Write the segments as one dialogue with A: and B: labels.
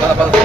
A: ఇంటింటి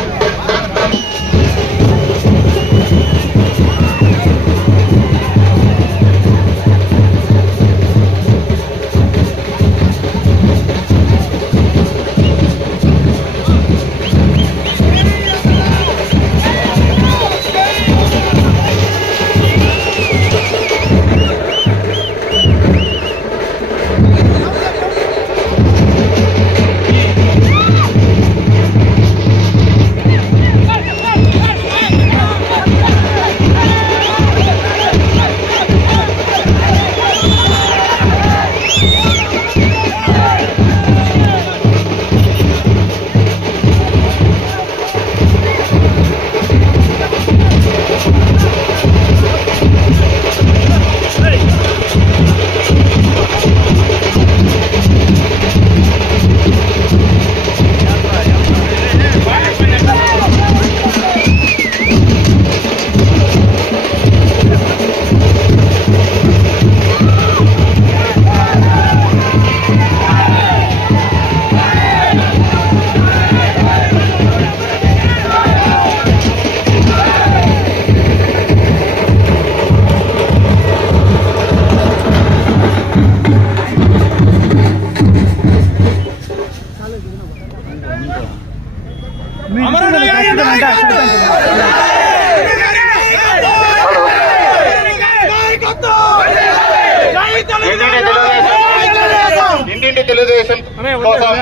A: కోసం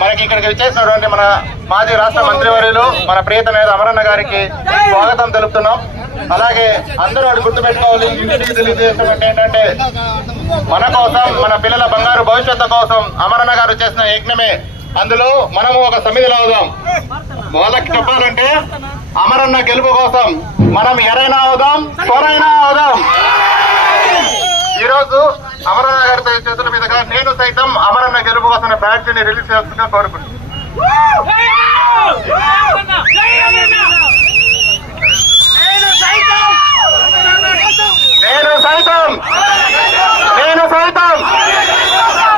A: మనకి ఇక్కడికి వచ్చేసినటువంటి మన మాజీ రాష్ట్ర మంత్రివర్యులు మన ప్రియత నేత అమరన్న గారికి స్వాగతం తెలుపుతున్నాం. అలాగే అందరూ అది గుర్తుపెట్టుకోవాలి. తెలుగుదేశం అంటే ఏంటంటే మన కోసం మన పిల్లల బంగారు భవిష్యత్తు కోసం అమరన్న గారు చేసిన యజ్ఞమే. అందులో మనము ఒక సమిధిలో అవుదాం. వాళ్ళకి చెప్పాలంటే అమరన్న గెలుపు కోసం మనం ఎరైనా అవుదాం త్వరైనా అవుదాం. ఈ రోజు అమరన్న గారి చేతుల మీదుగా నేను సైతం అమరన్న గెలుపు కోసం బ్యాచ్ని రిలీజ్ చేస్తున్నా కోరుకుంటున్నాను. నేను సైతం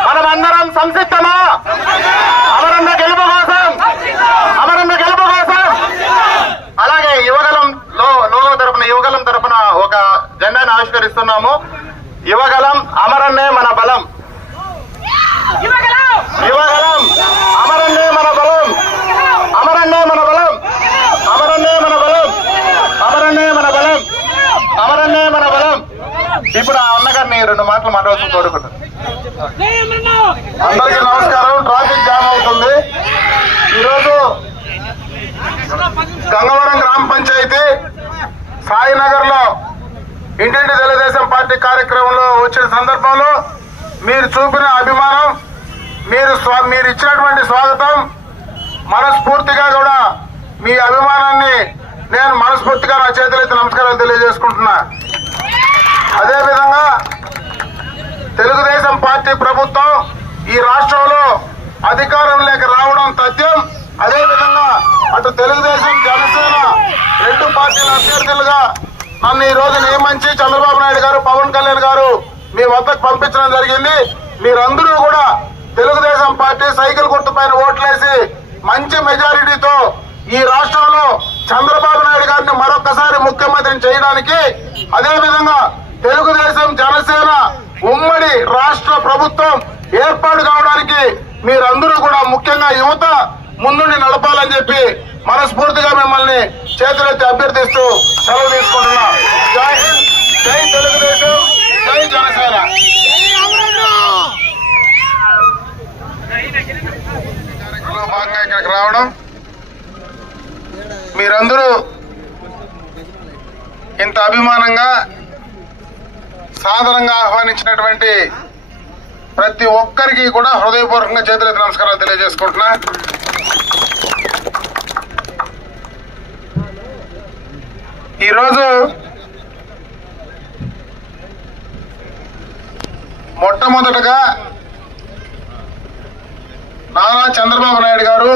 A: మనమందరం సంసిద్ధమా అమరన్న గెలుపు కోసం అమరన్న గెలుపు కోసం అలాగే యువగలం లో లోగో తరపున యువగలం తరపున ఒక జెండాను ఆవిష్కరిస్తున్నాము యువగలం అమరన్నే మన బలం యువగలం అమరన్నే మన బలం అమరన్నే మన బలం అమరన్నే మన బలం అమరన్నే మన బలం అమరన్నే మన బలం ఇప్పుడు ఆ అన్నగారిని రెండు మాటలు మాట్లాడుతూ కోరుకుంటాను అందరికీ నమస్కారం. ట్రాఫిక్ జామ్ అవుతుంది. ఈరోజు గంగవరం గ్రామ పంచాయతీ సాయినగర్లో ఇంటింటి తెలుగుదేశం పార్టీ కార్యక్రమంలో వచ్చిన సందర్భంలో మీరు చూపిన అభిమానం మీరు మీరు ఇచ్చినటువంటి స్వాగతం మనస్ఫూర్తిగా కూడా మీ అభిమానాన్ని నేను మనస్ఫూర్తిగా నా చేతులైతే నమస్కారాలు తెలియజేసుకుంటున్నా. అదేవిధంగా తెలుగుదేశం పార్టీ ప్రభుత్వం ఈ రాష్ట్రంలో అధికారం లేక రావడం తథ్యం. అదేవిధంగా అటు తెలుగుదేశం జనసేన రెండు పార్టీల అభ్యర్థులుగా నన్ను ఈ రోజు నియమించి చంద్రబాబు నాయుడు గారు పవన్ కళ్యాణ్ గారు మీ వద్దకు పంపించడం జరిగింది. మీరందరూ కూడా తెలుగుదేశం పార్టీ సైకిల్ గుర్తు పైన ఓట్లేసి మంచి మెజారిటీతో ఈ రాష్ట్రంలో చంద్రబాబు నాయుడు గారిని మరొకసారి ముఖ్యమంత్రిని చేయడానికి అదేవిధంగా తెలుగుదేశం జనసేన ఉమ్మడి రాష్ట్ర ప్రభుత్వం ఏర్పాటు కావడానికి మీరందరూ కూడా ముఖ్యంగా యువత ముందుండి నడపాలని చెప్పి మనస్ఫూర్తిగా మిమ్మల్ని చేతులెత్తి అభ్యర్థిస్తూ సెలవు తీసుకుంటున్నా. జై హింద్ జై తెలుగుదేశం జై జనసేన. భాగంగా ఇక్కడికి రావడం. మీరందరూ ఇంత అభిమానంగా సాధారణంగా ఆహ్వానించినటువంటి ప్రతి ఒక్కరికి కూడా హృదయపూర్వకంగా చేతులెత్తి నమస్కారాలు తెలియజేసుకుంటున్నా. ఈరోజు మొట్టమొదటగా నారా చంద్రబాబు నాయుడు గారు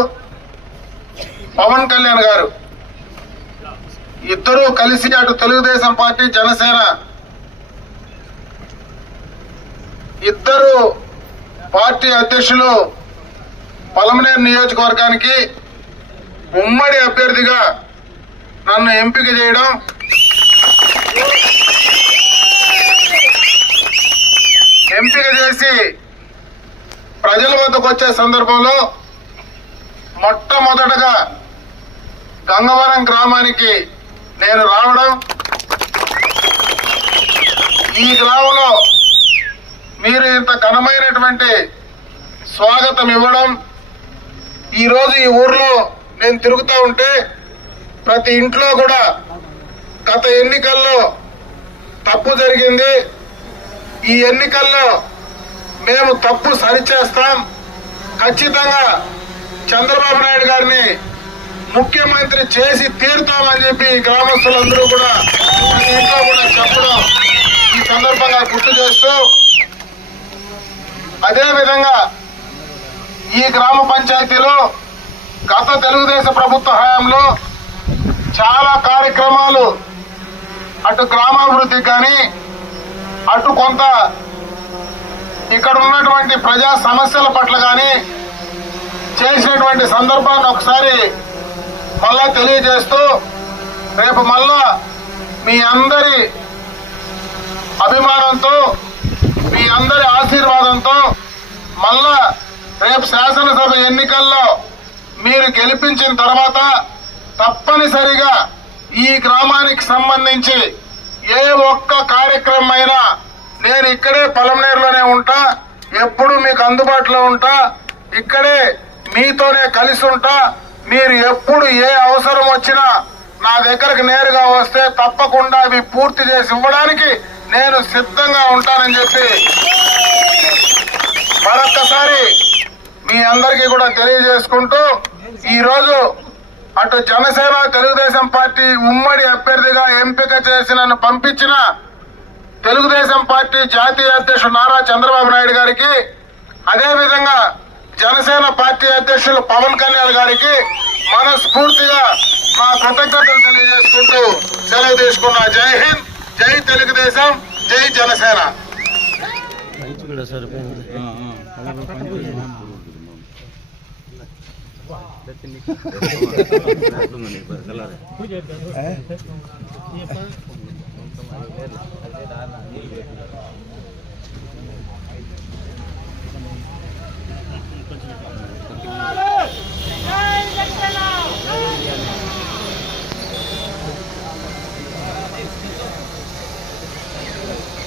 A: పవన్ కళ్యాణ్ గారు ఇద్దరూ కలిసి అటు తెలుగుదేశం పార్టీ జనసేన ఇద్దరు పార్టీ అధ్యక్షులు పలమనేరు నియోజకవర్గానికి ఉమ్మడి అభ్యర్థిగా నన్ను ఎంపిక చేయడం ఎంపిక చేసి ప్రజల వద్దకు వచ్చే సందర్భంలో మొట్టమొదటగా గంగవరం గ్రామానికి నేను రావడం ఈ గ్రామంలో మీరు ఇంత ఘనమైనటువంటి స్వాగతం ఇవ్వడం. ఈరోజు ఈ ఊర్లో నేను తిరుగుతూ ఉంటే ప్రతి ఇంట్లో కూడా గత ఎన్నికల్లో తప్పు జరిగింది. ఈ ఎన్నికల్లో మేము తప్పు సరిచేస్తాం. ఖచ్చితంగా చంద్రబాబు నాయుడు గారిని ముఖ్యమంత్రి చేసి తీరుతామని చెప్పి గ్రామస్తులందరూ కూడా ఇంట్లో కూడా చెప్పడం ఈ సందర్భంగా గుర్తు చేస్తూ అదే విధంగా ఈ గ్రామ పంచాయతీలో గత తెలుగుదేశం ప్రభుత్వ హయాంలో చాలా కార్యక్రమాలు అటు గ్రామాభివృద్ధికి కానీ అటు కొంత ఇక్కడ ఉన్నటువంటి ప్రజా సమస్యల పట్ల కానీ చేసినటువంటి సందర్భాన్ని ఒకసారి మళ్ళా తెలియజేస్తూ రేపు మళ్ళా మీ అందరి అభిమానంతో మీ అందరి ఆశీర్వాదంతో మళ్ళా రేపు శాసనసభ ఎన్నికల్లో మీరు గెలిపించిన తర్వాత తప్పనిసరిగా ఈ గ్రామానికి సంబంధించి ఏ ఒక్క కార్యక్రమం అయినా నేను ఇక్కడే పలమనేరులోనే ఉంటా ఎప్పుడు మీకు అందుబాటులో ఉంటా ఇక్కడే మీతోనే కలిసి ఉంటా మీరు ఎప్పుడు ఏ అవసరం వచ్చినా నా దగ్గరకు నేరుగా వస్తే తప్పకుండా అవి పూర్తి చేసి ఇవ్వడానికి నేను సిద్ధంగా ఉంటానని చెప్పి మరొక్కసారి మీ అందరికీ కూడా తెలియజేసుకుంటూ ఈరోజు అటు జనసేన తెలుగుదేశం పార్టీ ఉమ్మడి అభ్యర్థిగా ఎంపిక చేసి నన్ను పంపించిన తెలుగుదేశం పార్టీ జాతీయ అధ్యక్షుడు నారా చంద్రబాబు నాయుడు గారికి అదేవిధంగా జనసేన పార్టీ అధ్యక్షులు పవన్ కళ్యాణ్ గారికి మనస్ఫూర్తిగా మా కృతజ్ఞతలు తెలియజేసుకుంటూ సెలవు తీసుకున్నా. జై హింద్! జై తెలుగుదేశం జై జనసేన
B: సరిపోయింది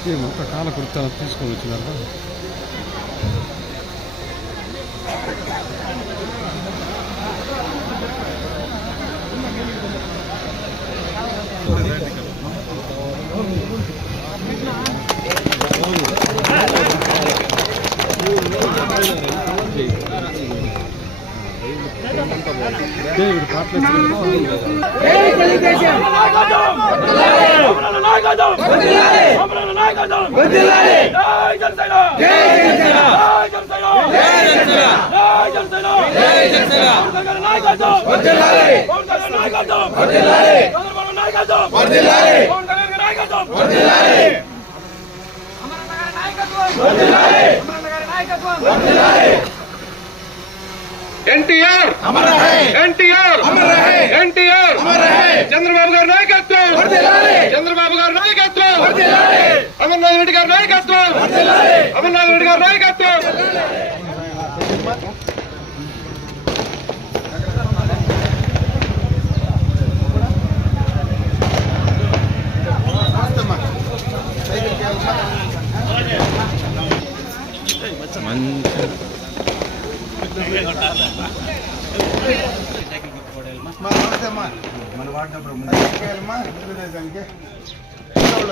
C: ఏమంత కాల కృత్యాలు తీసుకొని వచ్చినారు. దేవుడు పాటలు
D: ఎన్టీఆర్ ఎన్టీఆర్ ఎన్టీఆర్ చంద్రబాబు గారి నాయకత్వం చంద్రబాబు గారి నాయకత్వం అమర్నాథ్ రెడ్డి గారి నాయకత్వం అమర్నాథ్ రెడ్డి గారి నాయకత్వం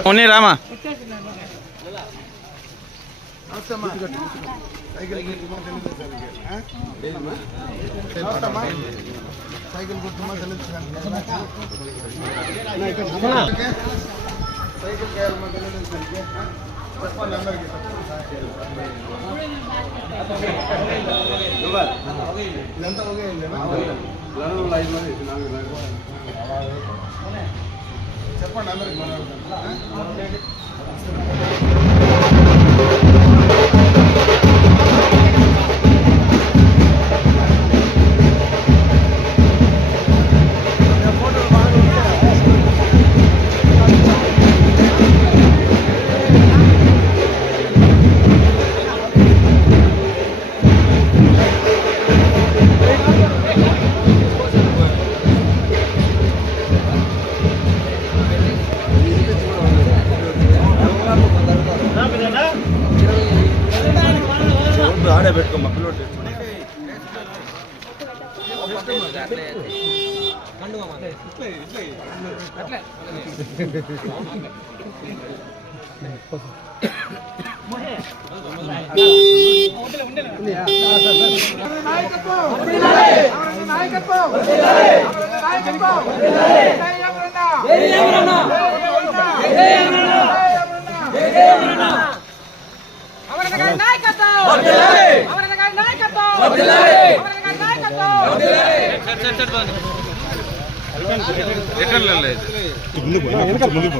B: ఉన్ని రామా
A: సైకిల్ గుర్తుమా
E: ಸೈಕಲ್ ಕೇರ್ ಮಾಡಿದ್ರೆ ಸರಿಗೆ ಚಪ್ಪಲ್ ನಂಬರ್ಗೆ ಇದಂತ ಹೋಗೇ ಇಲ್ಲ ಚಪ್ಪಲ್ ನಂಬರ್ಗೆ ಮನೆ రిటర్న్ లేదు. ముందు ముందు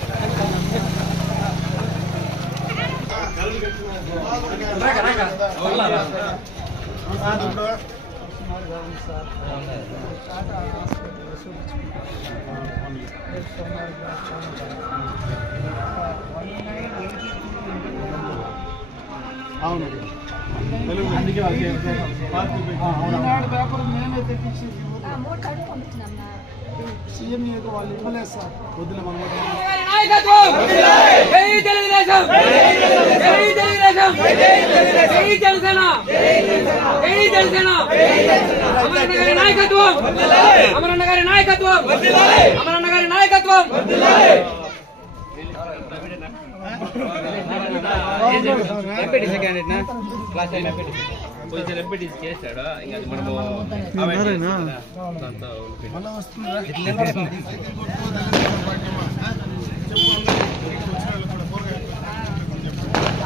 A: అవును తెలుగు అందుకే ఈనాడు పేపర్ మేమే తెప్పించి సీఎం వాళ్ళు ఇవ్వలేదు సార్ వద్దులే మనం
E: నాయకత్వం జై జనసేన జై జనసేన అమరన్న గారి నాయకత్వం చేస్తాడు ఇంకా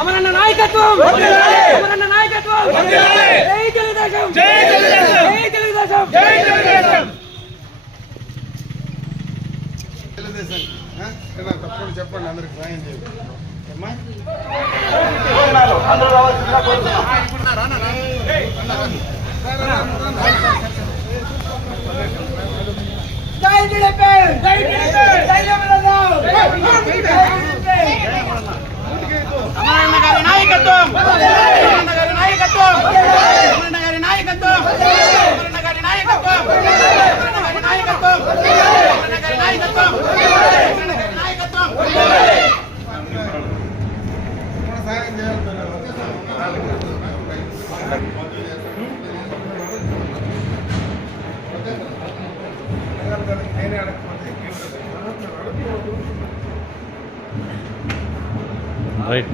E: అమరన్న నాయకత్వం! అమరన్న నాయకత్వం! జై తెలుగుదేశం! జై తెలుగుదేశం! జై తెలుగుదేశం! జై తెలుగుదేశం!
A: తెలుగుదేశం ఆ? ఏమన్నా తప్పకుండా చెప్పండి అందరికి సాయం చేయండి?
E: జై జై అమరన్న గారి నాయకత్వం! అమరన్న గారి నాయకత్వం! అమరన్న గారి నాయకత్వం! అమరన్న గారి నాయకత్వం! అమరన్న గారి నాయకత్వం! అమరన్న గారి నాయకత్వం! అమరన్న గారి నాయకత్వం!
A: నేనే అడగ
B: రైట్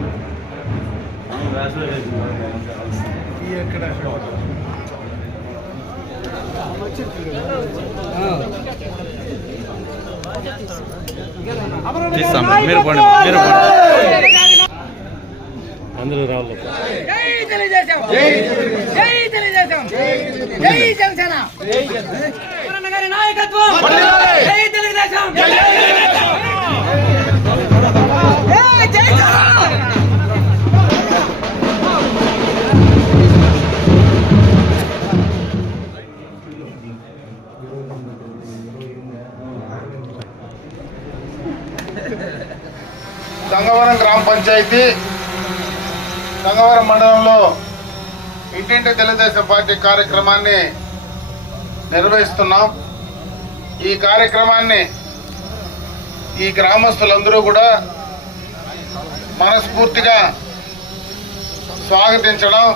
B: తీస్తాం మీరు పోండి మీరు పోండి. అందరూ రావాలి.
E: జై
A: గంగవరం గ్రామ పంచాయతీ గంగవరం మండలంలో ఇంటింటి తెలుగుదేశం పార్టీ కార్యక్రమాన్ని నిర్వహిస్తున్నాం. ఈ కార్యక్రమాన్ని ఈ గ్రామస్తులందరూ కూడా మనస్ఫూర్తిగా స్వాగతించడం.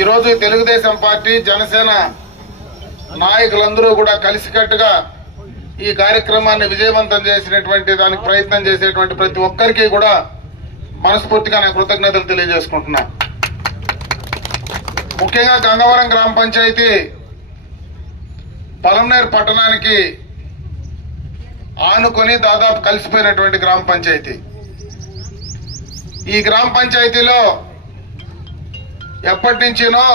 A: ఈరోజు తెలుగుదేశం పార్టీ జనసేన నాయకులందరూ కూడా కలిసికట్టుగా ఈ కార్యక్రమాన్ని విజయవంతం చేసినటువంటి దానికి ప్రయత్నం చేసేటువంటి ప్రతి ఒక్కరికి కూడా మనస్ఫూర్తిగా నా కృతజ్ఞతలు తెలియజేసుకుంటున్నా. ముఖ్యంగా గంగవరం గ్రామ పంచాయతీ పలంనేరు పట్టణానికి ఆనుకొని దాదాపు కలిసిపోయినటువంటి గ్రామ పంచాయతీ. ఈ గ్రామ పంచాయతీలో ఎప్పటి నుంచినో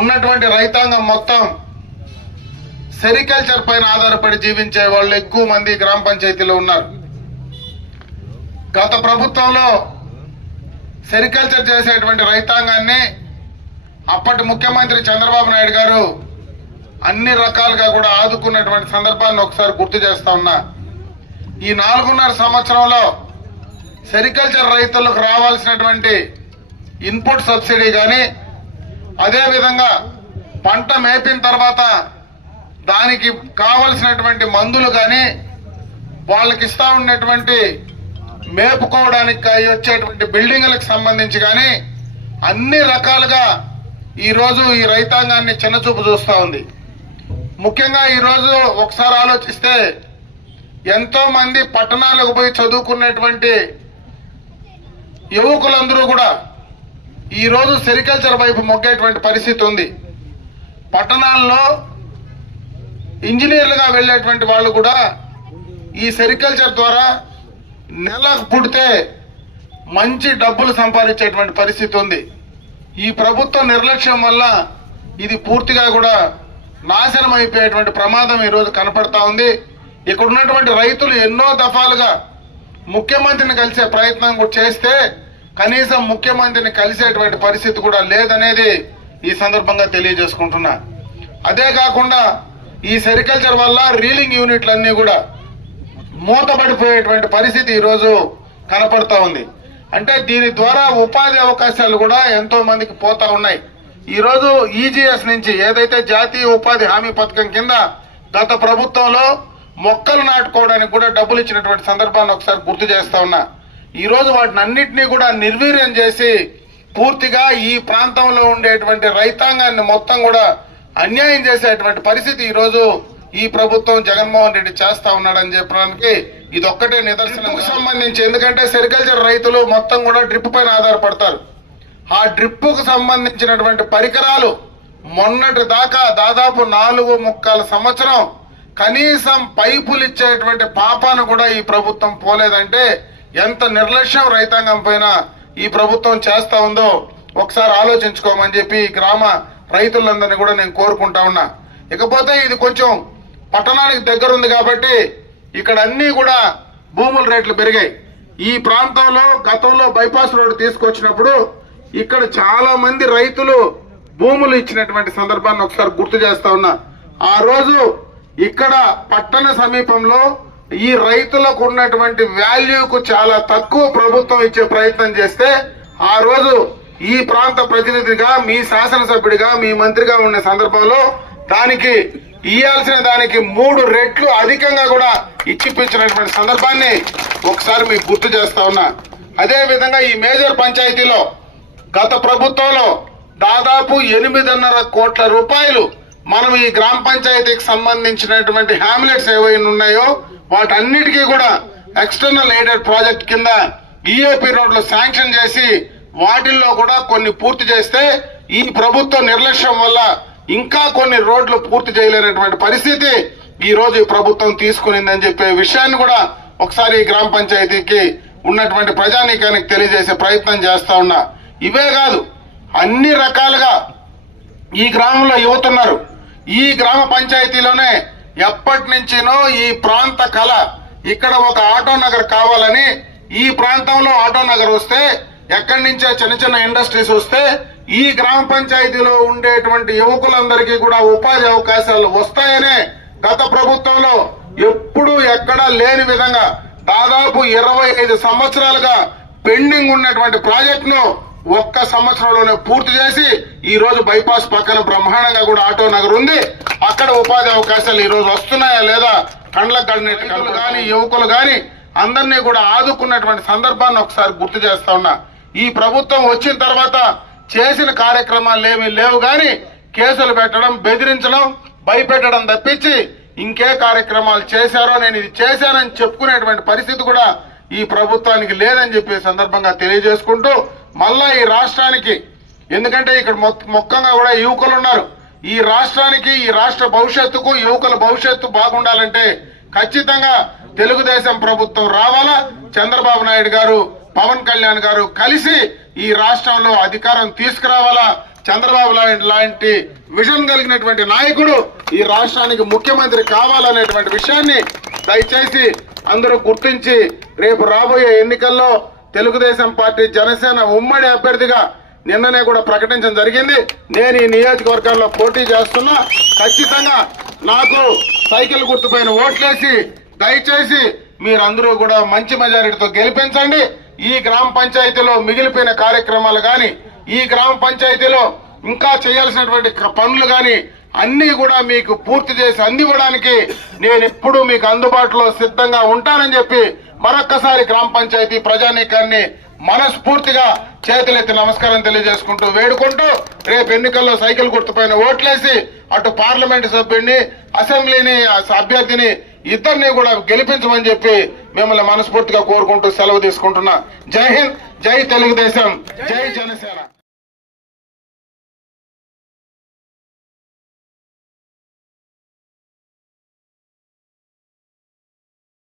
A: ఉన్నటువంటి రైతాంగం మొత్తం సెరికల్చర్ పైన ఆధారపడి జీవించే వాళ్ళు ఎక్కువ మంది గ్రామ పంచాయతీలో ఉన్నారు. గత ప్రభుత్వంలో సెరికల్చర్ చేసేటువంటి రైతాంగాన్ని అప్పటి ముఖ్యమంత్రి చంద్రబాబు నాయుడు గారు అన్ని రకాలుగా కూడా ఆదుకున్నటువంటి సందర్భాన్ని ఒకసారి గుర్తు చేస్తా ఉన్నా. ఈ నాలుగున్నర సంవత్సరంలో సెరికల్చర్ రైతులకు రావాల్సినటువంటి ఇన్పుట్ సబ్సిడీ కానీ అదేవిధంగా పంట మేపిన తర్వాత దానికి కావలసినటువంటి మందులు కానీ వాళ్ళకి ఇస్తా ఉన్నటువంటి మేపుకోవడానికి వచ్చేటువంటి బిల్డింగులకు సంబంధించి కానీ అన్ని రకాలుగా ఈరోజు ఈ రైతాంగాన్ని చిన్నచూపు చూస్తూ ఉంది. ముఖ్యంగా ఈరోజు ఒకసారి ఆలోచిస్తే ఎంతోమంది పట్టణాలకు పోయి చదువుకున్నటువంటి యువకులందరూ కూడా ఈరోజు సెరికల్చర్ వైపు మొగ్గేటువంటి పరిస్థితి ఉంది. పట్టణాల్లో ఇంజనీర్లుగా వెళ్ళేటువంటి వాళ్ళు కూడా ఈ సెరికల్చర్ ద్వారా నెలకు పుడితే మంచి డబ్బులు సంపాదించేటువంటి పరిస్థితి ఉంది. ఈ ప్రభుత్వ నిర్లక్ష్యం వల్ల ఇది పూర్తిగా కూడా నాశనం అయిపోయేటువంటి ప్రమాదం ఈరోజు కనపడతా ఉంది. ఇక్కడ ఉన్నటువంటి రైతులు ఎన్నో దఫాలుగా ముఖ్యమంత్రిని కలిసే ప్రయత్నం కూడా చేస్తే కనీసం ముఖ్యమంత్రిని కలిసేటువంటి పరిస్థితి కూడా లేదనేది ఈ సందర్భంగా తెలియజేసుకుంటున్నా. అదే కాకుండా ఈ సెరికల్చర్ వల్ల రీలింగ్ యూనిట్లన్నీ కూడా మూతపడిపోయేటువంటి పరిస్థితి ఈరోజు కనపడతా ఉంది. అంటే దీని ద్వారా ఉపాధి అవకాశాలు కూడా ఎంతో మందికి పోతా ఉన్నాయి. ఈరోజు ఈజీఎస్ నుంచి ఏదైతే జాతీయ ఉపాధి హామీ పథకం కింద గత ప్రభుత్వంలో మొక్కలు నాటుకోవడానికి కూడా డబ్బులు ఇచ్చినటువంటి సందర్భాన్ని ఒకసారి గుర్తు చేస్తా ఉన్నా. ఈరోజు వాటిని అన్నింటినీ కూడా నిర్వీర్యం చేసి పూర్తిగా ఈ ప్రాంతంలో ఉండేటువంటి రైతాంగాన్ని మొత్తం కూడా అన్యాయం చేసేటువంటి పరిస్థితి ఈ రోజు ఈ ప్రభుత్వం జగన్మోహన్ రెడ్డి చేస్తా ఉన్నాడని చెప్పడానికి ఇది ఒక్కటే నిదర్శనం సంబంధించి ఎందుకంటే సెరికల్చర్ రైతులు మొత్తం కూడా డ్రిప్ పైన ఆధారపడతారు. ఆ డ్రిప్కు సంబంధించినటువంటి పరికరాలు మొన్నటి దాకా దాదాపు నాలుగు ముక్కాల సంవత్సరం కనీసం పైపులు ఇచ్చేటువంటి పాపాను కూడా ఈ ప్రభుత్వం పోలేదంటే ఎంత నిర్లక్ష్యం రైతాంగం పైన ఈ ప్రభుత్వం చేస్తా ఉందో ఒకసారి ఆలోచించుకోమని చెప్పి ఈ గ్రామ రైతులందరినీ కూడా నేను కోరుకుంటా ఉన్నా. ఇకపోతే ఇది కొంచెం పట్టణానికి దగ్గర ఉంది కాబట్టి ఇక్కడ అన్ని కూడా భూముల రేట్లు పెరిగాయి. ఈ ప్రాంతంలో గతంలో బైపాస్ రోడ్డు తీసుకొచ్చినప్పుడు ఇక్కడ చాలా మంది రైతులు భూములు ఇచ్చినటువంటి సందర్భాన్ని ఒకసారి గుర్తు చేస్తా ఉన్నా. ఆ రోజు ఇక్కడ పట్టణ సమీపంలో ఈ రైతులకు ఉన్నటువంటి వాల్యూకు చాలా తక్కువ ప్రభుత్వం ఇచ్చే ప్రయత్నం చేస్తే ఆ రోజు ఈ ప్రాంత ప్రతినిధిగా మీ శాసనసభ్యుడిగా మీ మంత్రిగా ఉన్న సందర్భంలో దానికి ఇయ్యాల్సిన దానికి మూడు రెట్లు అధికంగా కూడా ఇచ్చిపించినటువంటి సందర్భాన్ని ఒకసారి మీకు గుర్తు చేస్తా ఉన్నా. అదే విధంగా ఈ మేజర్ పంచాయతీలో గత ప్రభుత్వంలో దాదాపు ఎనిమిదిన్నర కోట్ల రూపాయలు మనం ఈ గ్రామ పంచాయతీకి సంబంధించినటువంటి హ్యామ్లెట్స్ ఏవైనా ఉన్నాయో వాటన్నిటికీ కూడా ఎక్స్టర్నల్ ఎయిడెడ్ ప్రాజెక్ట్ కింద ఈఏపీ రోడ్లు శాంక్షన్ చేసి వాటిల్లో కూడా కొన్ని పూర్తి చేస్తే ఈ ప్రభుత్వ నిర్లక్ష్యం వల్ల ఇంకా కొన్ని రోడ్లు పూర్తి చేయలేనటువంటి పరిస్థితి ఈ రోజు ఈ ప్రభుత్వం తీసుకునిందని చెప్పే విషయాన్ని కూడా ఒకసారి గ్రామ పంచాయతీకి ఉన్నటువంటి ప్రజానీకానికి తెలియజేసే ప్రయత్నం చేస్తా ఉన్నా. ఇవే కాదు అన్ని రకాలుగా ఈ గ్రామంలో యువత ఉన్నారు ఈ గ్రామ పంచాయతీలోనే ఎప్పటి నుంచినో ఈ ప్రాంత కళ ఇక్కడ ఒక ఆటో నగర్ కావాలని ఈ ప్రాంతంలో ఆటో నగర్ వస్తే ఎక్కడి నుంచో చిన్న చిన్న ఇండస్ట్రీస్ వస్తే ఈ గ్రామ పంచాయతీలో ఉండేటువంటి యువకులందరికీ కూడా ఉపాధి అవకాశాలు వస్తాయనే గత ప్రభుత్వంలో ఎప్పుడూ ఎక్కడా లేని విధంగా దాదాపు ఇరవై ఐదు సంవత్సరాలుగా పెండింగ్ ఉన్నటువంటి ప్రాజెక్టును ఒక్క సంవత్సరంలోనే పూర్తి చేసి ఈ రోజు బైపాస్ పక్కన బ్రహ్మాండంగా కూడా ఆటో నగర్ ఉంది. అక్కడ ఉపాధి అవకాశాలు ఈ రోజు వస్తున్నాయా లేదా? కండ్లకు కళ్ళు కానీ యువకులు కానీ అందరినీ కూడా ఆదుకున్నటువంటి సందర్భాన్ని ఒకసారి గుర్తు చేస్తా ఉన్నా. ఈ ప్రభుత్వం వచ్చిన తర్వాత చేసిన కార్యక్రమాలు ఏమీ లేవు కానీ కేసులు పెట్టడం బెదిరించడం భయపెట్టడం తప్పించి ఇంకే కార్యక్రమాలు చేశారో నేను ఇది చేశానని చెప్పుకునేటువంటి పరిస్థితి కూడా ఈ ప్రభుత్వానికి లేదని చెప్పి సందర్భంగా తెలియజేసుకుంటూ మళ్ళా ఈ రాష్ట్రానికి ఎందుకంటే ఇక్కడ మొ- కూడా యువకులు ఉన్నారు. ఈ రాష్ట్రానికి ఈ రాష్ట్ర భవిష్యత్తుకు యువకుల భవిష్యత్తు బాగుండాలంటే ఖచ్చితంగా తెలుగుదేశం ప్రభుత్వం రావాలా? చంద్రబాబు నాయుడు గారు పవన్ కళ్యాణ్ గారు కలిసి ఈ రాష్ట్రంలో అధికారం తీసుకురావాలా? చంద్రబాబు లాంటి లాంటి విజన్ కలిగినటువంటి నాయకుడు ఈ రాష్ట్రానికి ముఖ్యమంత్రి కావాలనేటువంటి విషయాన్ని దయచేసి అందరూ గుర్తించి రేపు రాబోయే ఎన్నికల్లో తెలుగుదేశం పార్టీ జనసేన ఉమ్మడి అభ్యర్థిగా నిన్ననే కూడా ప్రకటించడం జరిగింది. నేను ఈ నియోజకవర్గాల్లో పోటీ చేస్తున్నా. ఖచ్చితంగా నాకు సైకిల్ గుర్తుపైన ఓట్లేసి దయచేసి మీరందరూ కూడా మంచి మెజారిటీతో గెలిపించండి. ఈ గ్రామ పంచాయతీలో మిగిలిపోయిన కార్యక్రమాలు గాని ఈ గ్రామ పంచాయతీలో ఇంకా చేయాల్సినటువంటి పనులు గాని అన్ని కూడా మీకు పూర్తి చేసి అందివ్వడానికి నేను ఎప్పుడూ మీకు అందుబాటులో సిద్ధంగా ఉంటానని చెప్పి మరొక్కసారి గ్రామ పంచాయతీ ప్రజానీకాన్ని మనస్ఫూర్తిగా చేతులెత్తి నమస్కారం తెలియజేసుకుంటూ వేడుకుంటూ రేపు ఎన్నికల్లో సైకిల్ గుర్తుపైన ఓట్లేసి అటు పార్లమెంట్ సభ్యుడిని అసెంబ్లీని ఆ అభ్యర్థిని ఇద్దరిని కూడా గెలిపించమని చెప్పి మిమ్మల్ని మనస్ఫూర్తిగా కోరుకుంటూ సెలవు తీసుకుంటున్నా. జై హింద్ జై తెలుగుదేశం జై జనసేన.